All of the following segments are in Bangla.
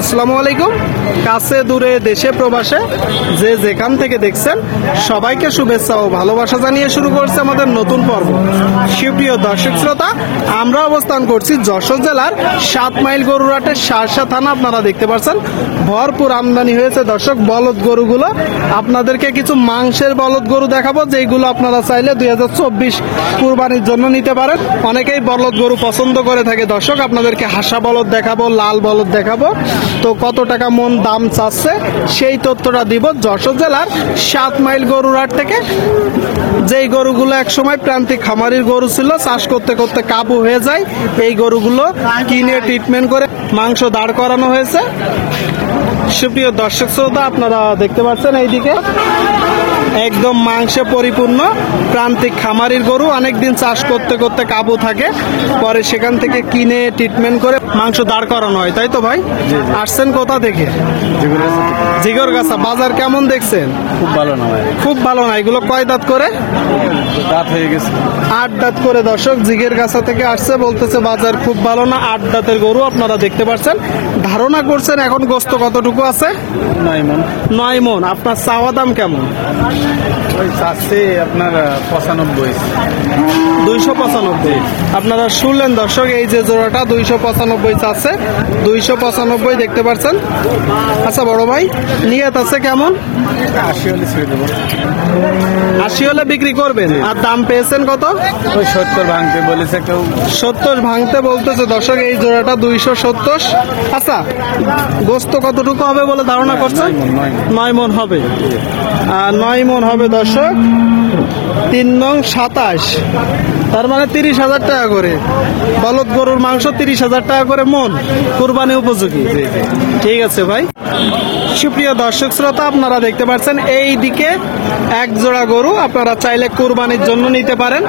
আসসালামু আলাইকুম। কাছে দূরে দেশে প্রবাসে যে যেখান থেকে দেখছেন সবাইকে শুভেচ্ছা ও ভালোবাসা জানিয়ে শুরু করছে আমাদের নতুন পর্ব। সুপ্রিয় দর্শক শ্রোতা, আমরা অবস্থান করছি যশোর জেলার 7 মাইল গরুরহাটের শার্শা থানা। আপনারা দেখতে পাচ্ছেন ভরপুর আমদানি হয়েছে দর্শক বলদ গরুগুলো। আপনাদেরকে কিছু মাংসের বলদ গরু দেখাবো, যেগুলো আপনারা চাইলে 2024 কুরবানির জন্য নিতে পারেন। অনেকেই বলদ গরু পছন্দ করে থাকে দর্শক। আপনাদেরকে হাসা বলদ দেখাবো, লাল বলদ দেখাবো। তো কত টাকা মন দাম চাচ্ছে সেই তথ্যটা দিব যশোর জেলার 7 মাইল গরুরহাট থেকে। যেই গরুগুলো একসময় প্রান্তিক খামারির গরু ছিল, চাষ করতে করতে কাবু হয়ে যায়, এই গরুগুলো কিনে ট্রিটমেন্ট করে মাংস দাঁড় করানো হয়েছে। সুপ্রিয় দর্শক শ্রোতা, আপনারা দেখতে পাচ্ছেন এইদিকে একদম মাংসে পরিপূর্ণ প্রান্তিক খামারির গরু। অনেকদিন চাষ করতে করতে কাবু থাকে, পরে সেখান থেকে কিনে ট্রিটমেন্ট করে মাংস দাঁড় করানো হয়, তাই তো ভাই? আসছেন কোথা থেকে? জিগরগাছা। বাজার কেমন দেখছেন? খুব ভালো না ভাই, খুব ভালো না। এগুলো কয় দাঁত করে? দাঁত হয়ে গেছে 8 দাঁত করে দর্শক। জিগরগাছা থেকে আসছে, বলতেছে বাজার খুব ভালো না। 8 দাঁতের গরু আপনারা দেখতে পাচ্ছেন। ধারণা করছেন এখন গোস্ত কতটুকু আছে? 9 মণ। 9 মণ। আপনার চাওয়া দাম কেমন? ওই চাচ্ছে আপনার 95। 295। আপনারা শুনলেন দর্শক, এই যে জোড়াটা 295 চাচ্ছে। 295 দেখতে পাচ্ছেন। আচ্ছা বড় ভাই, নিয়ত আছে কেমন? 80 হলে ছেড়ে দেবো। 80 হলে বিক্রি করবেন। আর দাম পেয়েছেন কত? ওই 70 ভাঙতে বলেছে কেউ। 70 ভাঙতে বলতেছে দর্শক। এই জোড়াটা 270। আচ্ছা, গোস্ত কতটুকু হবে বলে ধারণা করছেন? 9 মণ হবে। 9 মণ হবে দর্শক। 3 নং 27, তার মানে 30,000 টাকা করে। বলদ গরুর মাংস 30,000 টাকা করে মন, কুরবানি উপযোগী। ঠিক আছে ভাই। সুপ্রিয় দর্শক শ্রোতা, আপনারা দেখতে পাচ্ছেন এই দিকে এক জোড়া গরু আপনারা চাইলে কুরবানির জন্য নিতে পারেন।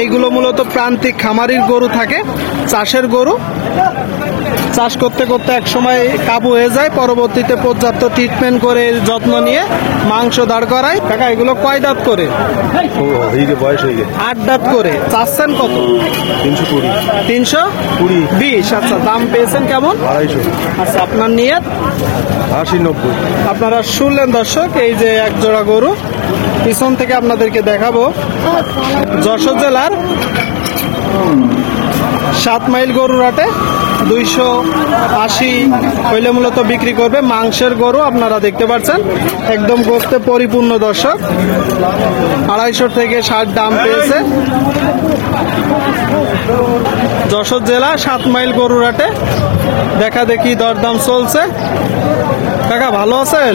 এইগুলো মূলত প্রান্তিক খামারির গরু থাকে, চাষের গরু। চাষ করতে করতে এক সময় কাবু হয়ে যায়, পরবর্তীতে পর্যাপ্ত ট্রিটমেন্ট করে যত্ন নিয়ে মাংস দাঁড় করায়। কাকা, এগুলো কয় দাঁত করে? বয়স হয়ে গেছে 8 দাঁত করে। চাচ্ছেন কত? 320। 320। আচ্ছা, দাম পেয়েছেন কেমন? 250। আচ্ছা, আপনার নিয়ত? 80-90। আপনারা শুনলেন দর্শক, এই যে এক জোড়া গরু পিছন থেকে আপনাদেরকে দেখাবো। যশোর জেলার 7 মাইল গরুরহাটে 280 হইলে মূলত বিক্রি করবে। মাংসের গরু আপনারা দেখতে পাচ্ছেন, একদম গোস্তে পরিপূর্ণ দর্শক। 250 থেকে 60 দাম পেয়েছে। যশোর জেলা 7 মাইল গরুরহাটে দেখা দেখি দরদাম চলছে। কাকা, ভালো আছেন?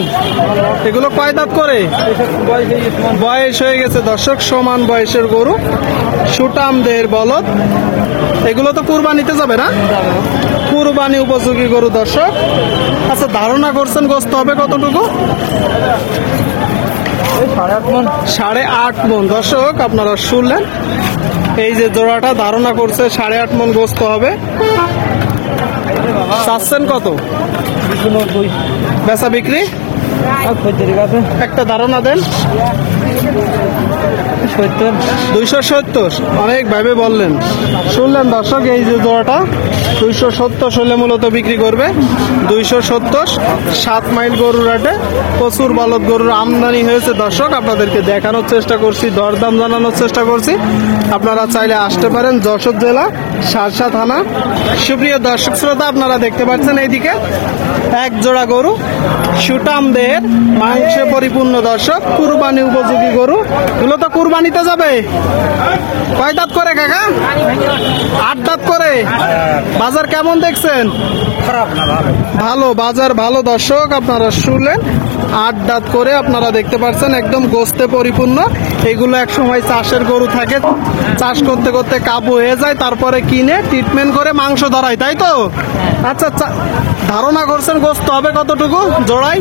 এগুলো কয় দাঁত করে? বয়স হয়ে গেছে দর্শক, সমান বয়সের গরু, সুটাম দেহের বলদ। এগুলো তো কুরবানিতে যাবে না? কুরবানি উপযোগী গরু দর্শক। আচ্ছা, ধারণা করছেন গোস্ত হবে কতটুকু? 8.5 মণ দর্শক। আপনারা শুনলেন, এই যে জোড়াটা ধারণা করছে 8.5 মণ গোস্ত হবে। চাচ্ছেন কত? 290। বেচা বিক্রি একটা ধারণা দেন। 270। অনেক ভাবে বললেন। শুনলেন দর্শক, এই যে জোড়াটা 270 হলে মূলত বিক্রি করবে। 270। 7 মাইল গরুরহাটে প্রচুর বলদ গরুর আমদানি হয়েছে দর্শক। আপনাদেরকে দেখানোর চেষ্টা করছি, দরদাম জানানোর চেষ্টা করছি। আপনারা চাইলে আসতে পারেন যশোর জেলা শার্শা থানা। সুপ্রিয় দর্শক শ্রোতা, আপনারা দেখতে পাচ্ছেন এইদিকে এক জোড়া গরু, সুটাম দেহের, মাংসে পরিপূর্ণ দর্শক, কুরবানি উপযোগী গরু। এগুলো তো কুরবানিতে যাবে। কয় দাঁত করে কাকা? 8 দাঁত করে। বাজার কেমন দেখছেন? ভালো, বাজার ভালো দর্শক। আপনারা শুনলেন, 8 দাঁত করে আপনারা দেখতে পাচ্ছেন, একদম গোস্তে পরিপূর্ণ। এগুলো এক সময় চাষের গরু থাকে, চাষ করতে করতে কাবু হয়ে যায়, তারপরে কিনে ট্রিটমেন্ট করে মাংস ধরায়, তাই তো? আচ্ছা, ধারণা করছেন গোস্ত হবে কতটুকু জোড়াই?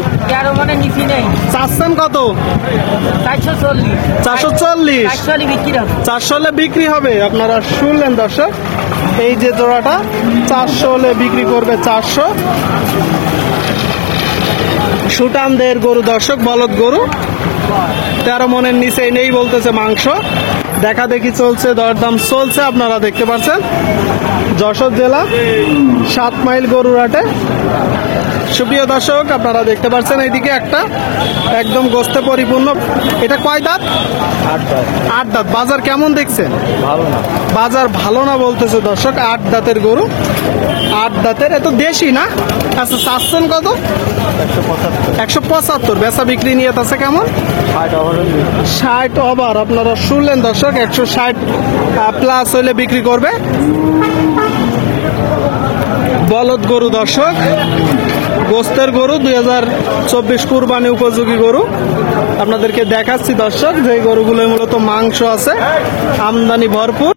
চাচ্ছেন কত? 440। 400 হলে বিক্রি হবে। আপনারা শুনলেন দর্শক, এই যে জোড়াটা 400 হলে বিক্রি করবে। 400। সুটামদের গরু দর্শক, বলদ গরু, 13 মণের নিচে নেই বলতেছে মাংস। দেখা দেখি চলছে, দরদাম চলছে, আপনারা দেখতে পাচ্ছেন। যশোর জেলা 7 মাইল গরুরহাটে। সুপ্রিয় দর্শক, আপনারা দেখতে পাচ্ছেন এইদিকে একটা একদম গোস্তে পরিপূর্ণ। এটা কয় দাঁত? 8 দাঁত। 8 দাঁত। বাজার কেমন দেখছেন? ভালো না। বাজার ভালো না বলতেছে দর্শক। 8 দাঁতের গরু, 8 দাঁতের। এত দেশি না? আচ্ছা, চাচ্ছেন কত? 175। 175। বেচা বিক্রি নিয়ে আছে কেমন? 60 ওভারের 60 ওভার। আপনারা শুনলেন দর্শক, 160 প্লাস হইলে বিক্রি করবে। বলদ গরু দর্শক, গোস্তের গরু, 2024 কুরবানি উপযোগী গরু আপনাদেরকে দেখাচ্ছি দর্শক। যে গরুগুলো মূলত মাংস আছে, আমদানি ভরপুর।